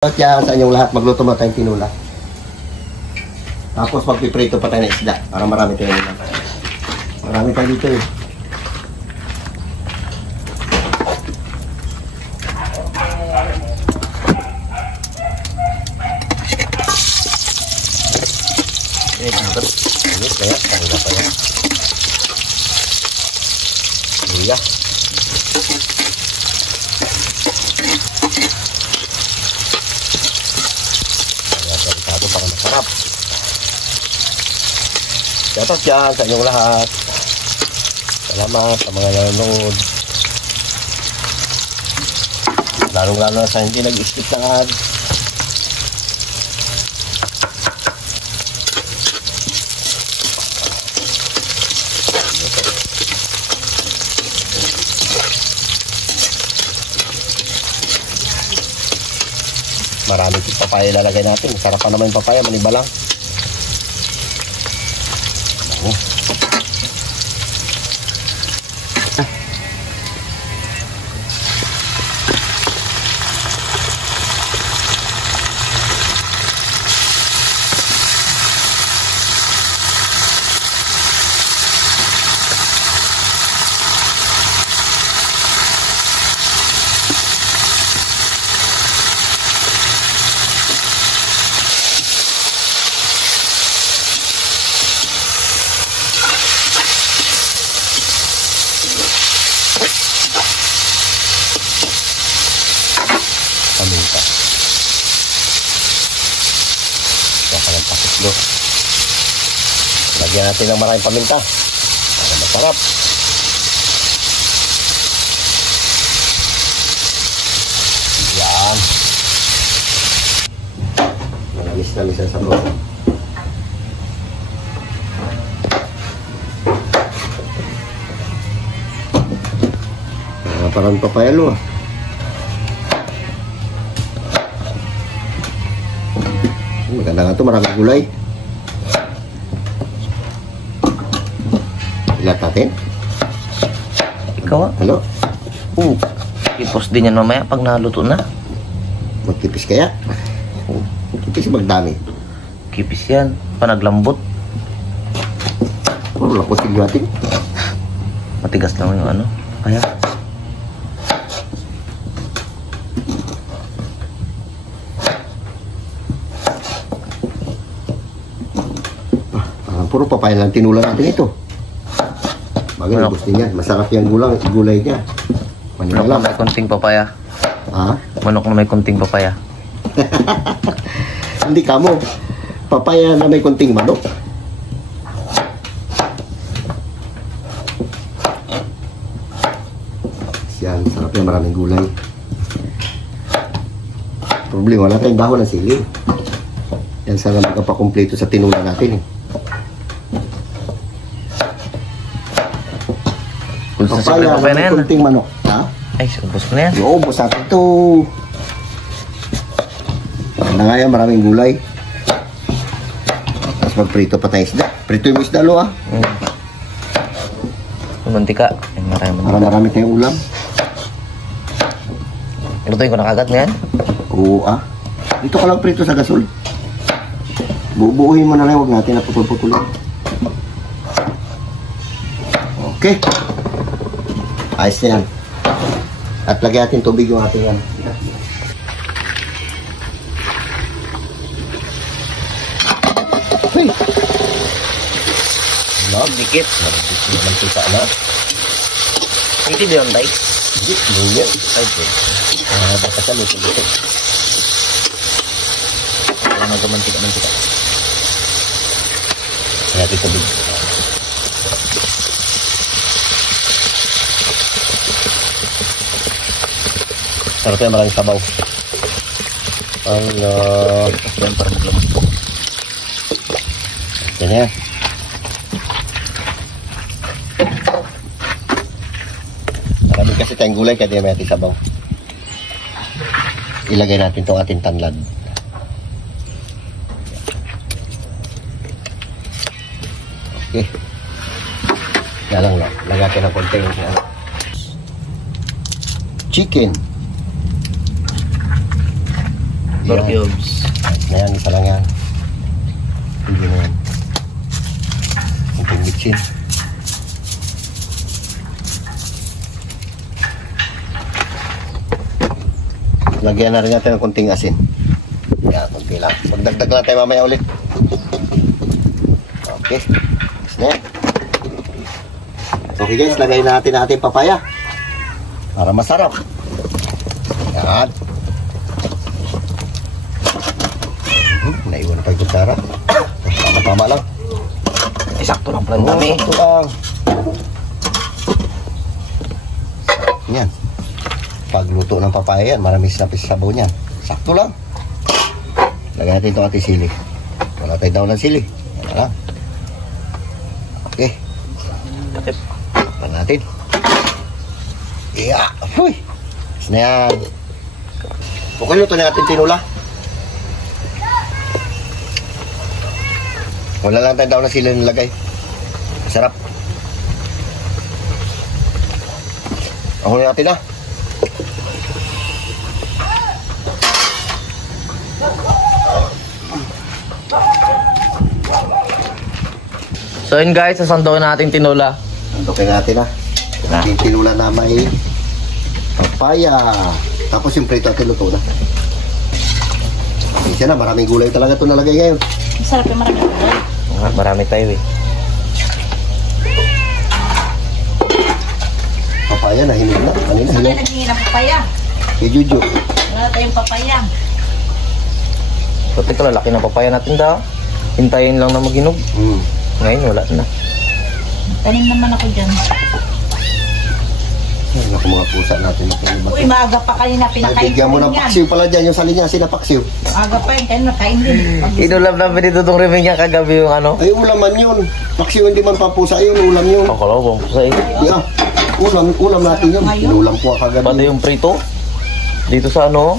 Kaya sa inyong lahat, magluto mo tayong tinula. Tapos magpiprito pa tayo ng isda para marami tayo nila. Marami tayo dito eh. Kaya, kaya pa yan. Iya. Para masarap. Shoutout dyan sa inyong lahat. Salamat sa mga nanonood. Lalo-lalo sa hindi nag-skip ng ad. Marami yung papaya ilalagay natin. Masarap pa naman yung papaya, maniba lang. Paminta. Saka ng pakislo. Lagyan natin ng maraming paminta para masarap. Yan. Manamis-namis ang sabon. Parang papayalo ah. Maganda nga ito, maraming gulay. Ilat natin. Ikaw ah? Hello? Ipos din yan mamaya pag naluto na. Magkipis kaya? Magkipis magdami. Kipis yan, panaglambot. Wala ko tiglatin. Matigas lang yung ano. Kaya puro papaya lang tinula natin ito. Bagay, gusto niya. Masarap yung gulay niya. manok na may konting papaya. Ha? Manok na may konting papaya. Hindi kamo. Papaya na may konting manok. Yan, sarap yan. Maraming gulay. Problema, wala tayong dahon ng sili. Yan sana magkapakumpleto sa tinula natin eh. Papaya na may konting manok. Ha? Ay, ubos mo na yan. Yo, ubos natin ito. Yan na nga yan, maraming gulay. Tapos magprito pa tayo isda. Prito yung isda lo ah. Mantika. Marami tayong ulam. Ilutuin ko na kagad ngayon. Oo ah. Dito ka lang prito sa gasol. Bubuuhin mo na lang, huwag natin na putol-putulin. Okay. Ayos na yan. At lagyan natin tubig yung ating yan. Hey! No, dikit. Dikit naman kita na. Hindi ba yun, Day? Hindi, hindi. Ay, good. Baka sa luto-luto. Kaya magkamantika-mantika. Kaya natin tubig. Sarap yan, maraming sabaw. Yan, para maglamot. Yan yan. Marami kasi tayong gulay kaya di may ating sabaw. Ilagay natin itong ating tanlad. Okay. Yan lang lang. Lagyan ng konti yung chicken. 4 cubes. Na yan, isa lang yan. Hindi na yan. Itong bitchin. Lagyan na rin natin ng konting asin. Yan, konti lang. Magdagdag lang tayo mamaya ulit. Okay. Next. Okay guys, lagay natin ang ating papaya. Para masarap. Yan. Naiwan na pa yung kutsara. Tama-tama lang. Sakto lang pala ang dami. Sakto lang. Yan. Pagluto ng papaya yan, maraming snapis sa sabaw niyan. Sakto lang. Lagyan natin itong ating sili. Wala tayo daw ng sili. Yan na lang. Okay. Takip. Pan natin. Yeah. Huy. Tapos na yan. Okay, luto na natin tinula. Wala lang tayo daw na sila nilagay. Sarap. Ako na natin na. So yun guys, sasandukin natin tinula. Okay natin na. Yung tinula na may papaya. Tapos yung prito natin luto na. Isa na, maraming gulay talaga ito nalagay ngayon. Masarap yung marami. Marami tayo eh. Papaya na, hinog na. Kanina, Saan kayo hinog. naghingi ng papaya? Kay Juju. Wala tayong papaya. Pati ko lalaki ng papaya natin daw. Hintayin lang na mag-inog. Ngayon wala na. Tanim naman ako dyan. Ay, naku mga pusa natin. Uy, maaga pa kanina Ay, pinakain bigyan mo ng yan. paksiw pala dyan. Yung sali niya, sinapaksiw. Maaga pa yun, kaya nakain din. Inulam namin dito itong riming niya kagabi yung ano. Ay, ulaman yun. Paksiw hindi man papusa yun. Ulam yun. Pakalaw bang sa iyo. Yeah. Ulam natin yun. Inulam po kagabi. Pati yung prito. Dito sa ano.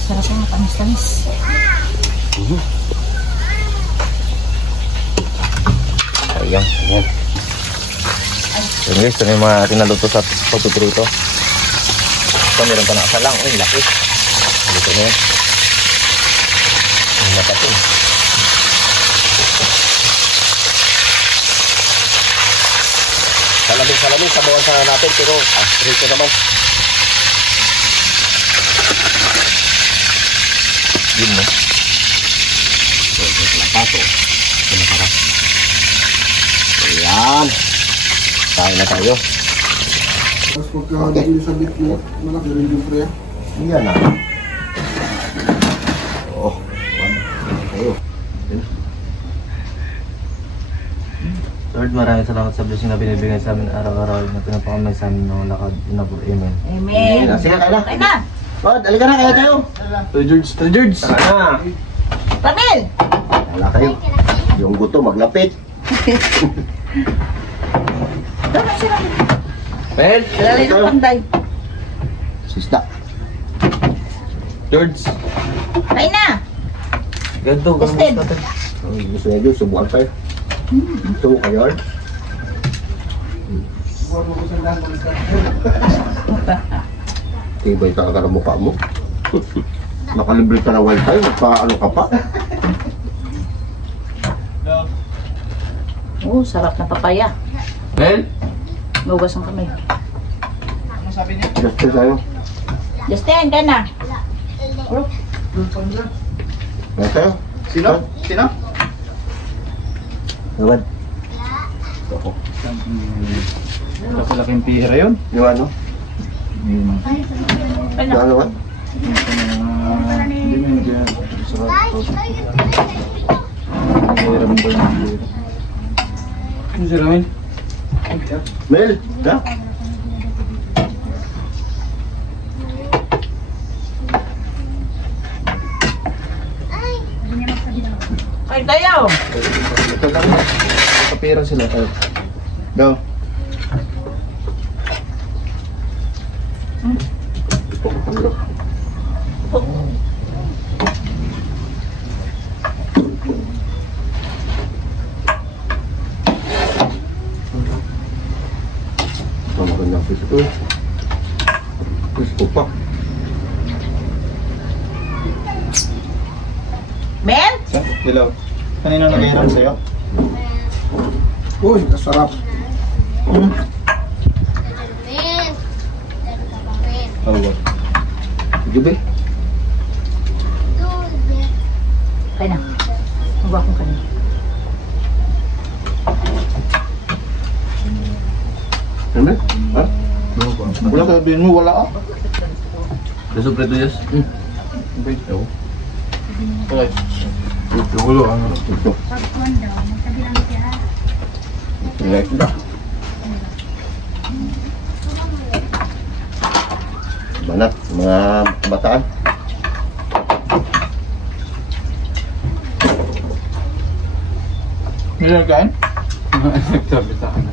Sarap yung matamis-tamis. Ayan. Ayan. Yun guys, ito na yung mga natin naluto sa pagpiprito. Ito, meron pa nakasalang. Uy, laki. Dito na yan. Ang matatin. Salamin, sabawan sana natin. Pero, prito naman. Yun mo. Paso. Pinasarap. Ayan. Kain na tayo. Tapos pagka bili sa bitlo, malaki rin yung pre. Ayan na. Oo. Tayo. Lord, maraming salamat sa blessing na binibigay sa amin araw-araw na pinapakamay sa amin ng lakad na po. Amen. Amen. Sige, kain na. Kain na. Rod, alika na, kaya tayo. George. Tara na. Ramil! Wala kayo. Yung guto, maglapit. Doon si Ramil. Well, Lalay ng panday. Sista. George. Kain na. Ganto, Tested. Gusto niya doon, subukan tayo. Subukan kayo, Rod. Tibay talaga ng mukha mo. Nakalibre ka na wifi, magpa-ano ka pa. Oh, sarap na papaya. Well, Lugas ang kamay. Just tayo. Justin, kain na. Kaya tayo. Sino? Ewan. Napalaking pihira yun. Yung ano? Kain Yung na. ano ba? Hindi mo yun dyan. Pihira mo ba yung pihira? Ano si Ramin? Mel! Ha? Kain tayo. Kapira sila tayo. Go. Ang magandang piso. Gusto pa. Men? Hello. Kanina nag-iram sa'yo? Uy, kasarap. Oo ba? Sige ba? Kaya na. Huwag akong kanina. Ano? Ha? Wala sabihin mo, wala ah. Gusto preto yes? Okay. Yung ulo, ano? Ito. Relax na. Banat, mga kabataan. Nilagyan? Sabi sa akin.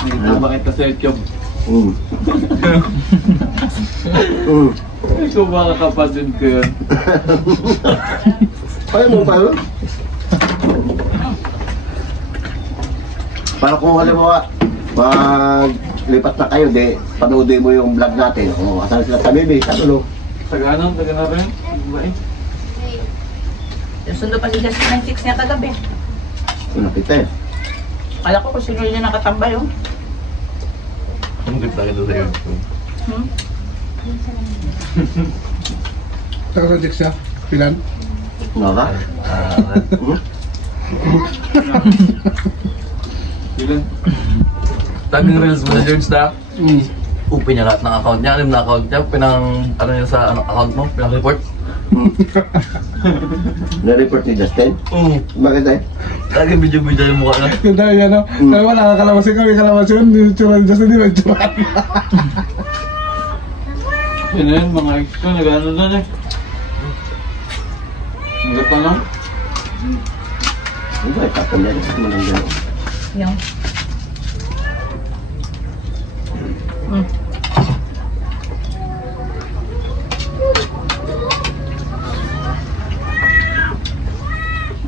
Hindi ba kita sa YouTube? Mm. Mm. Ikaw mga kapatid ko yun. Kaya mo pa yun? Para kung halimbawa, pag lipat na kayo, di, panoodin mo yung vlog natin. O, asan sila sa baby, sa dulo. Taga ano? Taga na rin? Bait. Yung sundo pa si Justin ng 6 niya kagabi. Yung nakita eh. Kala ko kung sino yung nakatambay oh. Ang ganda ka doon sa YouTube. Hmm? Saka sa Jack siya. Pilan? Nga ka? Ilan? Taging reels mo na George na. Mm. Open niya lahat ng account niya. Alam na account niya. Ano niya sa account mo? Pinang-report. Na-report ni Justin? Oo. Bakit eh? Taging video-video yung mukha na. Yung tayo yan, no? Tayo wala kakalabasin kami, kalabasin. Yung tsura ni Justin, di ba? Yung tsura. Yun na yun, mga ex ko, nag-ano na eh. Hanggat na lang. Ano ba? Itatanda niya sa mga gano'n. Yung. Hmm.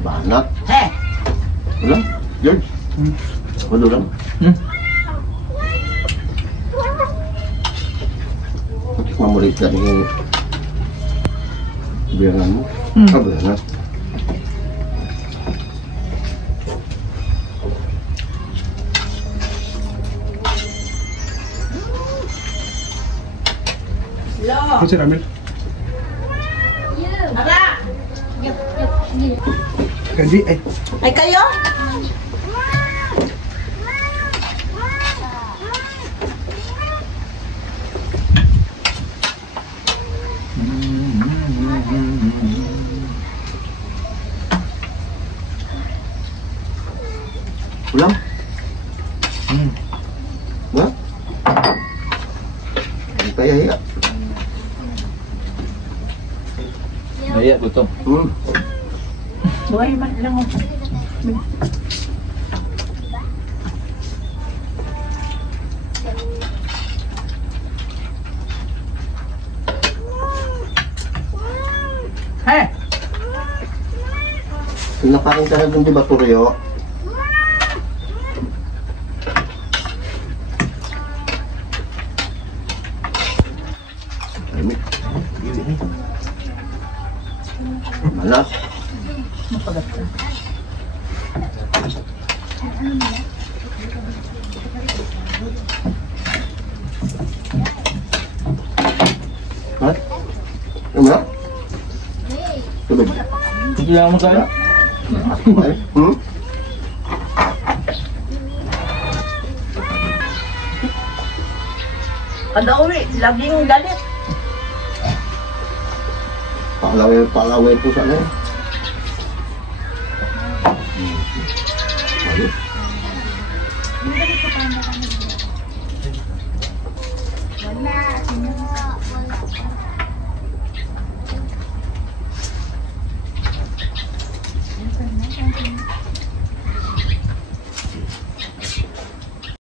Banat. Eh! Wala? George? Wala lang? Patik mamulit ka ni biyangan mo. Ah, banat. Lo! Ano si Ramil? Aga! Kandi, eh. Ay kayo? Ulang? Ha? Hindi kaya hiya. Naya, gutom. Buhay man lang oh. Eh! Pinakain ka na dun, di ba, Turyo? Malas. Mapagat ka. Ha? Ano ba? Tubig. Kailangan mo tayo? Ay, Kada uwi, laging galit. Palaway po sana eh. Ayos.